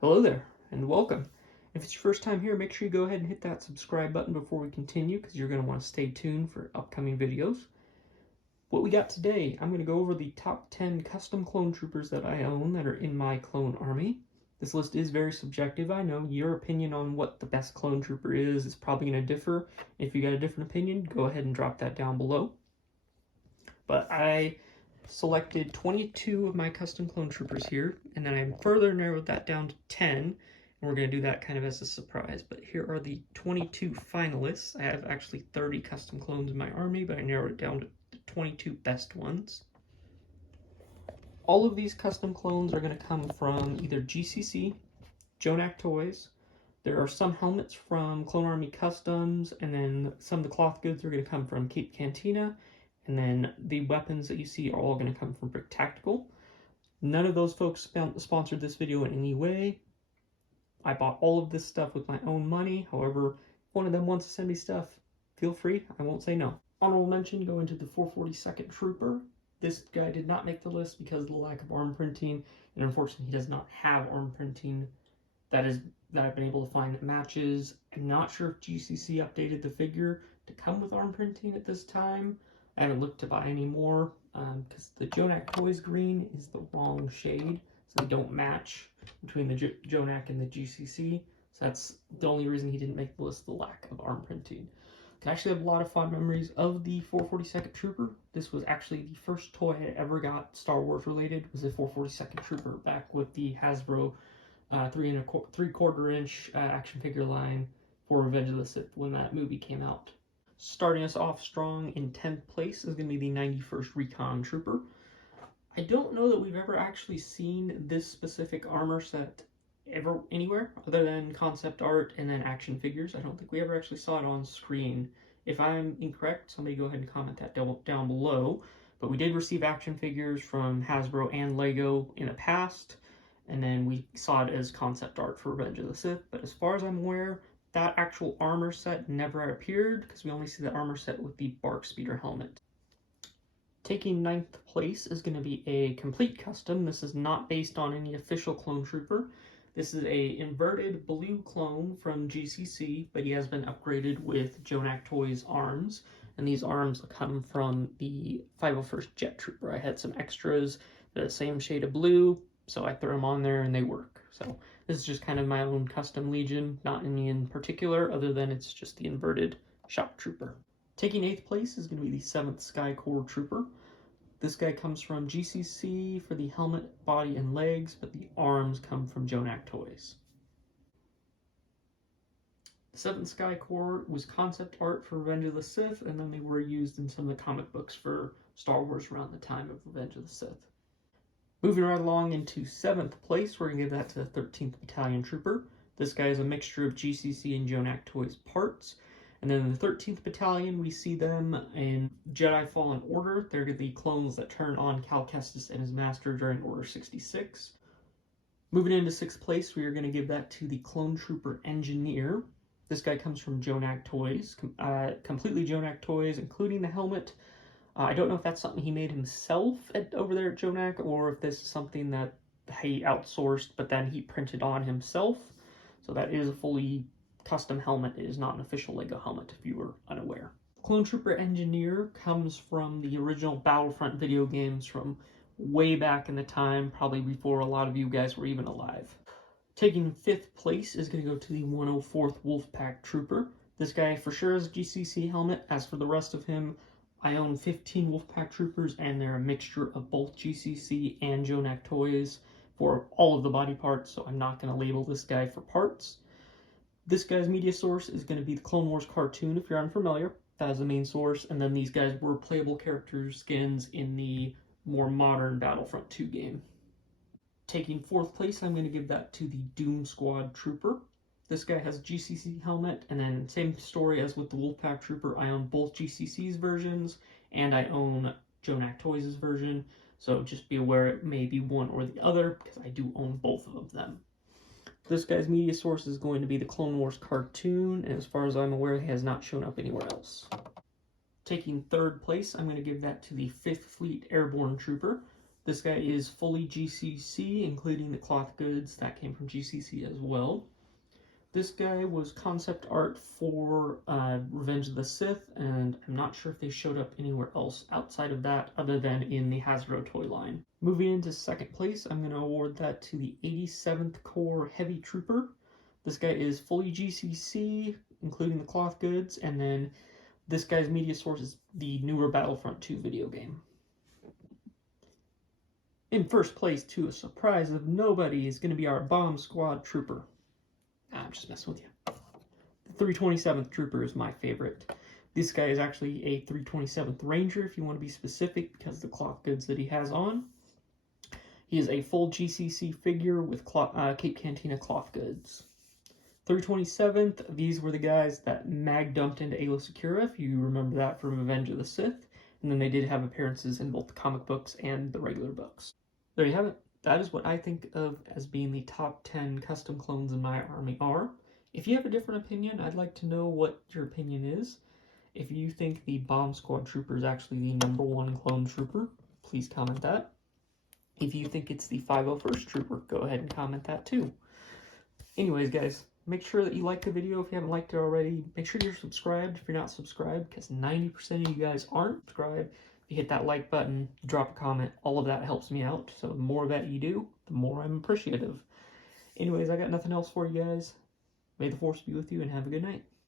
Hello there, and welcome. If it's your first time here, make sure you go ahead and hit that subscribe button before we continue, because you're going to want to stay tuned for upcoming videos. What we got today, I'm going to go over the top 10 custom clone troopers that I own that are in my clone army. This list is very subjective, I know. Your opinion on what the best clone trooper is probably going to differ. If you got a different opinion, go ahead and drop that down below. But I selected 22 of my custom clone troopers here, and then I further narrowed that down to 10, and we're going to do that kind of as a surprise. But here are the 22 finalists. I have actually 30 custom clones in my army, but I narrowed it down to the 22 best ones. All of these custom clones are going to come from either GCC, Jonak Toys. There are some helmets from Clone Army Customs, and then some of the cloth goods are going to come from Cantina. And then the weapons that you see are all going to come from Brick Tactical. None of those folks sponsored this video in any way. I bought all of this stuff with my own money. However, if one of them wants to send me stuff, feel free. I won't say no. Honorable mention go into the 442nd Trooper. This guy did not make the list because of the lack of arm printing. And unfortunately, he does not have arm printing that I've been able to find that matches. I'm not sure if GCC updated the figure to come with arm printing at this time. I haven't looked to buy any more because the Jonak Toys green is the wrong shade, so they don't match between the Jonak and the GCC. So that's the only reason he didn't make the list, the lack of arm printing. I actually have a lot of fond memories of the 442nd Trooper. This was actually the first toy I ever got Star Wars related, was the 442nd Trooper back with the Hasbro 3 3/4 inch action figure line for Revenge of the Sith when that movie came out. Starting us off strong in 10th place is going to be the 91st Recon Trooper. I don't know that we've ever actually seen this specific armor set ever anywhere other than concept art and then action figures. I don't think we ever actually saw it on screen. If I'm incorrect, somebody go ahead and comment that down below. But we did receive action figures from Hasbro and Lego in the past, and then we saw it as concept art for Revenge of the Sith. But as far as I'm aware, that actual armor set never appeared because we only see the armor set with the Bark Speeder helmet. Taking 9th place is going to be a complete custom. This is not based on any official clone trooper. This is a inverted blue clone from GCC, but he has been upgraded with Jonak Toys arms, and these arms come from the 501st Jet Trooper. I had some extras, the same shade of blue, so I threw them on there and they work. So this is just kind of my own custom Legion, not any in particular, other than it's just the inverted shock trooper. Taking 8th place is going to be the 7th Sky Corps Trooper. This guy comes from GCC for the helmet, body, and legs, but the arms come from Jonak Toys. The 7th Sky Corps was concept art for Revenge of the Sith, and then they were used in some of the comic books for Star Wars around the time of Revenge of the Sith. Moving right along into 7th place, we're going to give that to the 13th Battalion Trooper. This guy is a mixture of GCC and Jonak Toys parts. And then in the 13th Battalion, we see them in Jedi Fallen Order. They're the clones that turn on Cal Kestis and his master during Order 66. Moving into 6th place, we are going to give that to the Clone Trooper Engineer. This guy comes from Jonak Toys, completely Jonak Toys, including the helmet. I don't know if that's something he made himself over there at Jonak, or if this is something that he outsourced, but then he printed on himself. So that is a fully custom helmet. It is not an official Lego helmet, if you were unaware. Clone Trooper Engineer comes from the original Battlefront video games from way back in the time, probably before a lot of you guys were even alive. Taking 5th place is going to go to the 104th Wolfpack Trooper. This guy for sure has a GCC helmet. As for the rest of him, I own 15 Wolfpack Troopers, and they're a mixture of both GCC and Jonak Toys for all of the body parts, so I'm not going to label this guy for parts. This guy's media source is going to be the Clone Wars cartoon, if you're unfamiliar. That is the main source, and then these guys were playable character skins in the more modern Battlefront 2 game. Taking 4th place, I'm going to give that to the Doom Squad Trooper. This guy has a GCC helmet, and then same story as with the Wolfpack Trooper, I own both GCC's versions, and I own Jonak Toys' version, so just be aware it may be one or the other, because I do own both of them. This guy's media source is going to be the Clone Wars cartoon, and as far as I'm aware, he has not shown up anywhere else. Taking 3rd place, I'm going to give that to the 5th Fleet Airborne Trooper. This guy is fully GCC, including the cloth goods that came from GCC as well. This guy was concept art for Revenge of the Sith, and I'm not sure if they showed up anywhere else outside of that other than in the Hasbro toy line. Moving into second place, I'm going to award that to the 87th Corps Heavy Trooper. This guy is fully GCC, including the cloth goods, and then this guy's media source is the newer Battlefront 2 video game. In first place, to a surprise of nobody, is going to be our Bomb Squad Trooper. I'm just messing with you. The 327th Trooper is my favorite. This guy is actually a 327th Ranger, if you want to be specific, because of the cloth goods that he has on. He is a full GCC figure with Cape Cantina cloth goods. 327th, these were the guys that Mag dumped into Aayla Secura, if you remember that from Revenge of the Sith. And then they did have appearances in both the comic books and the regular books. There you have it. That is what I think of as being the top 10 custom clones in my army are. If you have a different opinion, I'd like to know what your opinion is. If you think the Bomb Squad Trooper is actually the #1 clone trooper, please comment that. If you think it's the 501st Trooper, go ahead and comment that too. Anyways, guys, make sure that you like the video if you haven't liked it already. Make sure you're subscribed if you're not subscribed, because 90% of you guys aren't subscribed. If you hit that like button, drop a comment, all of that helps me out. So the more that you do, the more I'm appreciative. Anyways, I got nothing else for you guys. May the Force be with you and have a good night.